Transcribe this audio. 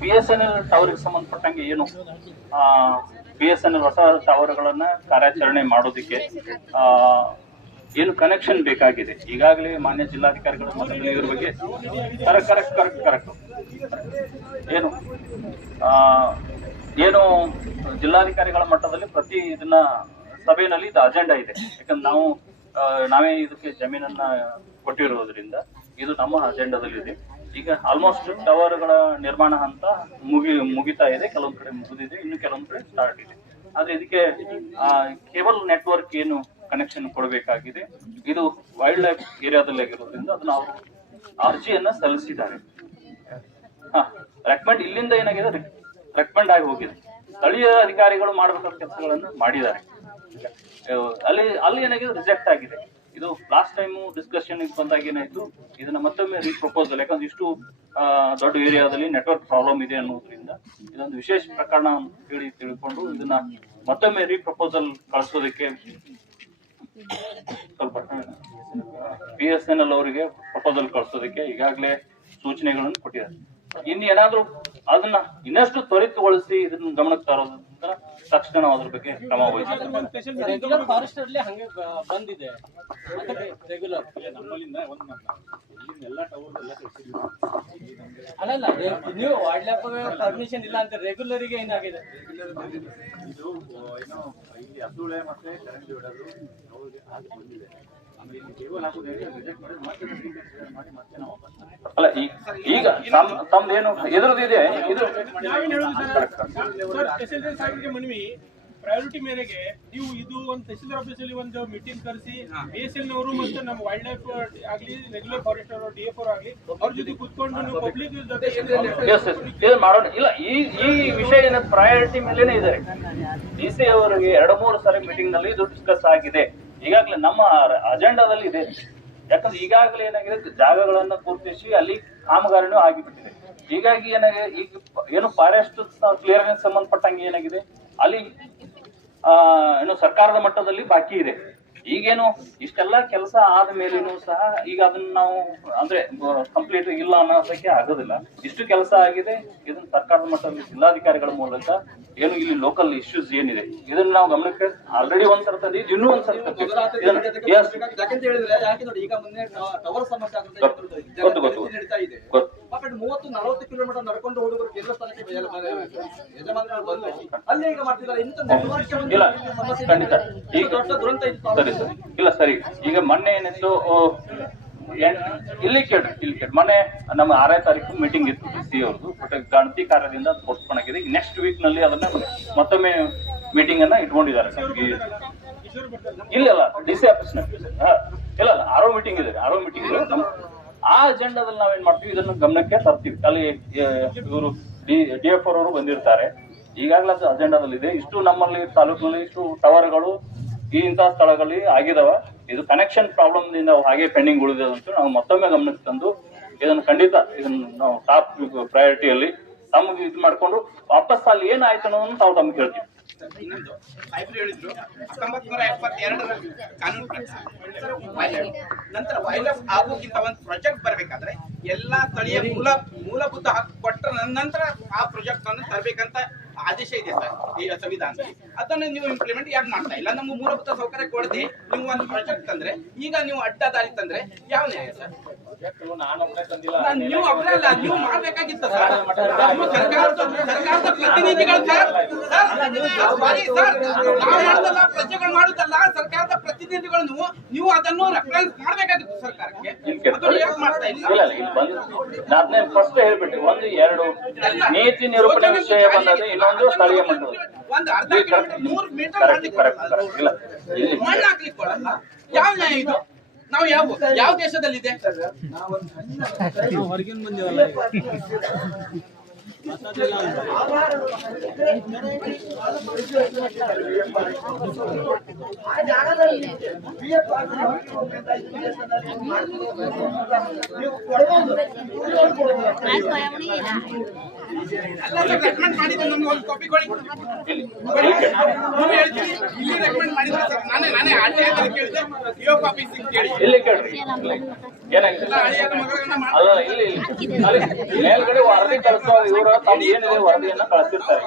B S N L ಟವರ್ಗೆ ಸಂಬಂಧಪಟ್ಟಂಗೆ ಏನು ಬಿ ಎಸ್ ಎನ್ ಎಲ್ ಹೊಸ ಟವರ್ಗಳನ್ನ ಕಾರ್ಯಾಚರಣೆ ಮಾಡೋದಕ್ಕೆ ಏನು ಕನೆಕ್ಷನ್ ಬೇಕಾಗಿದೆ? ಈಗಾಗಲೇ ಮಾನ್ಯ ಜಿಲ್ಲಾಧಿಕಾರಿಗಳು ಮೊದಲು ಇದ್ರ ಬಗ್ಗೆ ಕರೆಕ್ಟ್ ಕರೆಕ್ಟ್ ಕರೆಕ್ಟ್ ಕರೆಕ್ಟ್ ಏನು ಏನು ಜಿಲ್ಲಾಧಿಕಾರಿಗಳ ಮಟ್ಟದಲ್ಲಿ ಪ್ರತಿ ಇದನ್ನ ಸಭೆಯಲ್ಲಿ ಇದು ಅಜೆಂಡಾ ಇದೆ. ಯಾಕಂದ್ರೆ ನಾವು ನಾವೇ ಇದಕ್ಕೆ ಜಮೀನನ್ನ ಕೊಟ್ಟಿರೋದ್ರಿಂದ ಇದು ನಮ್ಮ ಅಜೆಂಡಾದಲ್ಲಿ ಇದೆ. ಈಗ ಆಲ್ಮೋಸ್ಟ್ ಟವರ್ಗಳ ನಿರ್ಮಾಣ ಹಂತ ಮುಗಿ, ಮುಗಿತಾ ಇದೆ. ಕೆಲವೊಂದ್ ಕಡೆ ಮುಗಿದಿದೆ. ಇನ್ನು ಕೆಲವೊಂದ್ ಕಡೆ ಸ್ಟಾರ್ಟ್ ಇದೆ. ಆದ್ರೆ ಇದಕ್ಕೆ ಕೇಬಲ್ ನೆಟ್ವರ್ಕ್ ಏನು ಕನೆಕ್ಷನ್ ಕೊಡಬೇಕಾಗಿದೆ? ಇದು ವೈಲ್ಡ್ ಲೈಫ್ ಏರಿಯಾದಲ್ಲಿ ಆಗಿರೋದ್ರಿಂದ ಅದನ್ನ ಅವರು ಅರ್ಜಿಯನ್ನ ಸಲ್ಲಿಸಿದ್ದಾರೆ. ರೆಕಮೆಂಡ್ ಇಲ್ಲಿಂದ ಏನಾಗಿದೆ? ರೆಕಮೆಂಡ್ ಆಗಿ ಹೋಗಿದೆ. ಸ್ಥಳೀಯ ಅಧಿಕಾರಿಗಳು ಮಾಡಬೇಕಾದ ಕೆಲಸಗಳನ್ನು ಮಾಡಿದ್ದಾರೆ. ಅಲ್ಲಿ ಅಲ್ಲಿ ಏನಾಗಿದೆ? ರಿಜೆಕ್ಟ್ ಆಗಿದೆ. ಇದು ಲಾಸ್ಟ್ ಟೈಮು ಡಿಸ್ಕಷನ್ ಬಂದಾಗ ಏನಾಯ್ತು? ಇದನ್ನ ಮತ್ತೊಮ್ಮೆ ರೀಪ್ರಪೋಸಲ್ ಯಾಕಂದ್ರೆ ಇಷ್ಟು ದೊಡ್ಡ ಏರಿಯಾದಲ್ಲಿ ನೆಟ್ವರ್ಕ್ ಪ್ರಾಬ್ಲಮ್ ಇದೆ ಅನ್ನೋದ್ರಿಂದ ಇದೊಂದು ವಿಶೇಷ ಪ್ರಕರಣ ಹೇಳಿ ತಿಳ್ಕೊಂಡು ಇದನ್ನ ಮತ್ತೊಮ್ಮೆ ರೀಪ್ರಪೋಸಲ್ ಕಳಿಸೋದಕ್ಕೆ ಸ್ವಲ್ಪ ಬಿ ಎಸ್ ಎನ್ ಎಲ್ ಅವರಿಗೆ ಪ್ರಪೋಸಲ್ ಕಳಿಸೋದಕ್ಕೆ ಈಗಾಗಲೇ ಸೂಚನೆಗಳನ್ನು ಕೊಟ್ಟಿದ್ದಾರೆ. ಇನ್ನು ಏನಾದ್ರೂ ಅದನ್ನ ಇನ್ನಷ್ಟು ತ್ವರಿತಗೊಳಿಸಿ ಇದನ್ನ ಗಮನಕ್ಕೆ ತರೋದು ತಕ್ಷಣ ಅದ್ರ ಬಗ್ಗೆ ಕ್ರಮ ವಹಿಸಿ ರೆಗ್ಯುಲರ್ ಫಾರೆಸ್ಟ್ ಅಲ್ಲಿ ಹಂಗೆ ಬಂದಿದೆ. ರೆಗ್ಯುಲರ್ ನಮ್ಮಲ್ಲಿಂದ ಒಂದು ನಮ್ಮ ಎಲ್ಲ ಟವರ್ ಎಲ್ಲ ಅಲ್ಲಲ್ಲ ನೀವು ವೈಲ್ಡ್ ಲೈಫ್ ಪರ್ಮಿಷನ್ ಇಲ್ಲ ಅಂತ ರೆಗ್ಯುಲರಿಗೆ ಏನಾಗಿದೆ? ಇದು ಏನೋ ಮತ್ತೆ ಕರೆಂಟ್ ಬಿಡೋದು ಅವ್ರಿಗೆ ಆಗಿ ಬಂದಿದೆ. ಅಲ್ಲ ಈಗ ತಮ್ ತಮ್ದೇನು ಎದುರದಿದೆ ಇದು ಪ್ರಯಾರಿಟಿ ಮೇರೆಗೆ ನೀವು ಇದು ಒಂದು ತಹಸೀಲ್ದಾರ್ ಆಫೀಸ್ ಅಲ್ಲಿ ಒಂದು ಮೀಟಿಂಗ್ ಕರೆಸಿ ಬಿ ಎಸ್ ಎಲ್ ನವರು ಮತ್ತೆ ನಮ್ಮ ವೈಲ್ಡ್ ಲೈಫ್ ಆಗ್ಲಿ ರೆಗ್ಯುಲರ್ ಫಾರೆಸ್ಟ್ ಅವರು ಡಿ ಎಫ್ ಆಗ್ಲಿ ಅವ್ರ ಜೊತೆ ಕುತ್ಕೊಂಡು ನೀವು ಪಬ್ಲಿಕ್ ಜೊತೆ ಮಾಡೋಣ. ಇಲ್ಲ ಈ ಈ ವಿಷಯ ಏನ ಪ್ರಯಾರಿಟಿ ಮೇಲೇನೆ ಇದೆ ಡಿ ಸಿ ಅವರಿಗೆ ಎರಡು ಮೂರು ಸಾರಿ ಮೀಟಿಂಗ್ನಲ್ಲಿ ಇದು ಡಿಸ್ಕಸ್ ಆಗಿದೆ. ಈಗಾಗಲೇ ನಮ್ಮ ಅಜೆಂಡಾದಲ್ಲಿ ಇದೆ. ಯಾಕಂದ್ರೆ ಈಗಾಗಲೇ ಏನಾಗಿದೆ ಜಾಗಗಳನ್ನ ಗುರುತಿಸಿ ಅಲ್ಲಿ ಕಾಮಗಾರಿನೂ ಆಗಿಬಿಟ್ಟಿದೆ. ಹೀಗಾಗಿ ಏನಾಗಿದೆ ಈಗ ಏನು ಫಾರೆಸ್ಟ್ ಕ್ಲಿಯರೆನ್ಸ್ ಸಂಬಂಧಪಟ್ಟಂಗೆ ಏನಾಗಿದೆ ಅಲ್ಲಿ ಆ, ಏನು ಸರ್ಕಾರದ ಮಟ್ಟದಲ್ಲಿ ಬಾಕಿ ಇದೆ. ಈಗೇನು ಇಷ್ಟೆಲ್ಲ ಕೆಲಸ ಆದ ಮೇಲೇನು ಸಹ ಈಗ ಅದನ್ನ ನಾವು ಅಂದ್ರೆ ಕಂಪ್ಲೀಟ್ ಇಲ್ಲ ಅನ್ನೋದಕ್ಕೆ ಆಗೋದಿಲ್ಲ. ಇಷ್ಟು ಕೆಲಸ ಆಗಿದೆ ಇದನ್ನ ಸರ್ಕಾರದ ಮಟ್ಟದಲ್ಲಿ ಜಿಲ್ಲಾಧಿಕಾರಿಗಳ ಮೂಲಕ ಏನು ಇಲ್ಲಿ ಲೋಕಲ್ ಇಶ್ಯೂಸ್ ಏನಿದೆ ಇದನ್ನ ನಾವು ಗಮನಕ್ಕೆ ಆಲ್ರೆಡಿ ಒಂದ್ ತಂದಿದ್ದು ಇನ್ನೂ ಒಂದ್ ಸಲ ಗೊತ್ತು, ಗೊತ್ತು, ಗೊತ್ತು. ಮೂವತ್ತು ನಲವತ್ತು ಕಿಲೋಮೀಟರ್ ನಡ್ಕೊಂಡು ಇಲ್ಲ ಖಂಡಿತ ಈಗ ಸರಿ ಸರಿ ಇಲ್ಲ ಸರಿ ಈಗ ಮೊನ್ನೆ ಏನಿತ್ತು ಇಲ್ಲಿ ಕೇಳ್ರಿ ಇಲ್ಲಿ ಕೇಳಿ ಮೊನ್ನೆ ನಮ್ಮ ಆರನೇ ತಾರೀಕು ಮೀಟಿಂಗ್ ಇತ್ತು ಸಿ ಅವ್ರದ್ದು ಬಟ್ ಗಣತಿ ಕಾರ್ಯದಿಂದ ಪೋಸ್ಟ್ಪೋನ್ ಆಗಿದೆ ನೆಕ್ಸ್ಟ್ ವೀಕ್ನಲ್ಲಿ. ಅದನ್ನ ಮತ್ತೊಮ್ಮೆ ಮೀಟಿಂಗ್ ಅನ್ನ ಇಟ್ಕೊಂಡಿದ್ದಾರೆ ಇಲ್ಲ ಇಲ್ಲ ಡಿ ಸಿ ಆಫೀಸ್ ಇಲ್ಲ ಅಲ್ಲ ಆರೋ ಮೀಟಿಂಗ್ ಇದೆ, ಆರೋ ಮೀಟಿಂಗ್ ಇದೆ. ಆ ಅಜೆಂಡಾದಲ್ಲಿ ನಾವೇನ್ ಮಾಡ್ತೀವಿ? ಇದನ್ನು ಗಮನಕ್ಕೆ ತರ್ತೀವಿ. ಅಲ್ಲಿ ಇವರು ಡಿ ಎಫ್ ಅವರು ಬಂದಿರ್ತಾರೆ. ಈಗಾಗಲೇ ಅದು ಅಜೆಂಡಾದಲ್ಲಿ ಇದೆ ಇಷ್ಟು ನಮ್ಮಲ್ಲಿ ತಾಲೂಕಿನಲ್ಲಿ ಇಷ್ಟು ಟವರ್ಗಳು ಈ ಇಂತಹ ಸ್ಥಳಗಳಲ್ಲಿ ಆಗಿದಾವ. ಇದು ಕನೆಕ್ಷನ್ ಪ್ರಾಬ್ಲಮ್ನಿಂದ ಹಾಗೆ ಪೆಂಡಿಂಗ್ ಉಳಿದಿದೆ ಅಂತ ನಾವು ಮತ್ತೊಮ್ಮೆ ಗಮನಕ್ಕೆ ತಂದು ಇದನ್ನು ಖಂಡಿತ ಇದನ್ನು ನಾವು ಟಾಪ್ ಪ್ರಯಾರಿಟಿಯಲ್ಲಿ ತಮಗೆ ಇದು ಮಾಡಿಕೊಂಡು ವಾಪಸ್ ಅಲ್ಲಿ ಏನಾಯ್ತು ಅನ್ನೋದನ್ನು ತಾವು ತಮ್ಗೆ ಹೇಳ್ತೀವಿ. ಇನ್ನೊಂದು. ಸಾಹೇಬ್ರು ಹೇಳಿದ್ರು. ಹತ್ತೊಂಬತ್ ನೂರ ಎಪ್ಪತ್ತೆರಡರ ಕಾನೂನು ಪ್ರಕಾರ. ನಂತರ ಲೈಫ್ ಆಗೋಕ್ಕಿಂತ ಒಂದು ಪ್ರಾಜೆಕ್ಟ್ ಬರಬೇಕಾದ್ರೆ ಎಲ್ಲಾ ಸ್ಥಳೀಯ ಮೂಲ, ಮೂಲಭೂತ ಹಕ್ಕು ಕೊಟ್ಟ ನಂತರ ಆ ಪ್ರಾಜೆಕ್ಟ್ ಅನ್ನು ತರಬೇಕಂತ ಆದೇಶ ಇದೆ ಸರ್, ಈ ಸಂವಿಧಾನದಲ್ಲಿ. ಅದನ್ನು ನೀವು ಇಂಪ್ಲಿಮೆಂಟ್ ಯಾಕೆ ಮಾಡ್ತಾ ಇಲ್ಲ. ನಮ್ಗೆ ಮೂಲಭೂತ ಸೌಕರ್ಯ ಕೊಡದೆ ನೀವು ಒಂದು ಪ್ರಾಜೆಕ್ಟ್ ತಂದ್ರೆ, ಈಗ ನೀವು ಅಡ್ಡ ದಾರಿ ತಂದ್ರೆ ಯಾವ ನ್ಯಾಯ ಸರ್? ನೀವು ಒಬ್ಬರೇ ಅಲ್ಲ ನೀವು ಮಾಡ್ಬೇಕಾಗಿತ್ತು ಸರ್. ನಮ್ಮ ಸರ್ಕಾರದ ಸರ್ಕಾರದ ಪ್ರತಿನಿಧಿಗಳು ಸರ್ ಸರ್ ನಾವು ಮಾಡೋದಲ್ಲ ಪ್ರಜೆಗಳು ಮಾಡೋದಲ್ಲ ಸರ್ಕಾರದ ಪ್ರತಿನಿಧಿಗಳು ನೀವು ಅದನ್ನು ರೆಫರೆನ್ಸ್ ಮಾಡ್ಬೇಕಾಗಿತ್ತು ಸರ್ಕಾರಕ್ಕೆ. ಅದನ್ನು ಯಾಕೆ ಮಾಡ್ತಾ ಇಲ್ಲ? ನಾನೇ ಫಸ್ಟ್ ಹೇಳ್ಬಿಟ್ಟು ಒಂದು ಎರಡು ನೀತಿ ನಿರೂಪಣೆ ವಿಷಯ ಬಂದದ್ದು ಇನ್ನೊಂದು ಸ್ಥಳೀಯ ಮಟ್ಟದಲ್ಲಿ ಒಂದು ಅರ್ಧ. ಕಿಲೋಮೀಟರ್ ನೂರು ಮೀಟರ್ ಮಾಡ್ಲಿಕ್ಕೆ ಮಣ್ಣು ಹಾಕ್ಲಿಕ್ಕೆ ಕೊಡಲ್ಲ ಯಾವ ನ್ಯಾಯ ಇದು? ನಾವು ಯಾವ ಯಾವ ದೇಶದಲ್ಲಿದೆ? ರೆಕಮೆಂಡ್ ನಮ್ಗೆ ಒಂದು ಕಾಪಿ ಕೊಡಿ ಇಲ್ಲಿ ಕೊಡಿ. ನೀವು ಇಲ್ಲಿ ರೆಕಮೆಂಡ್ ಮಾಡಿದ್ರೆ ಸರ್ ನಾನೇ ನಾನೇ ಆಳ್ಳಿಯಾದಲ್ಲಿ ಕೇಳಿದೆ ಡಿಒ ಆಫೀಸ್ ಕೇಳಿ ಇಲ್ಲಿ ಕೇಳ್ರಿ. ಏನಾಗಿದೆ ಅಲ್ಲ ಇಲ್ಲಿ ಇಲ್ಲಿ ಅಲ್ಲಿ ಮೇಲ್ಗಡೆ ವರದಿ ಕೆಲಸ ಇವರು ಅಲ್ಲಿ ಏನಿದೆ ವರದಿಯನ್ನ ಕಳಿಸಿರ್ತಾರೆ.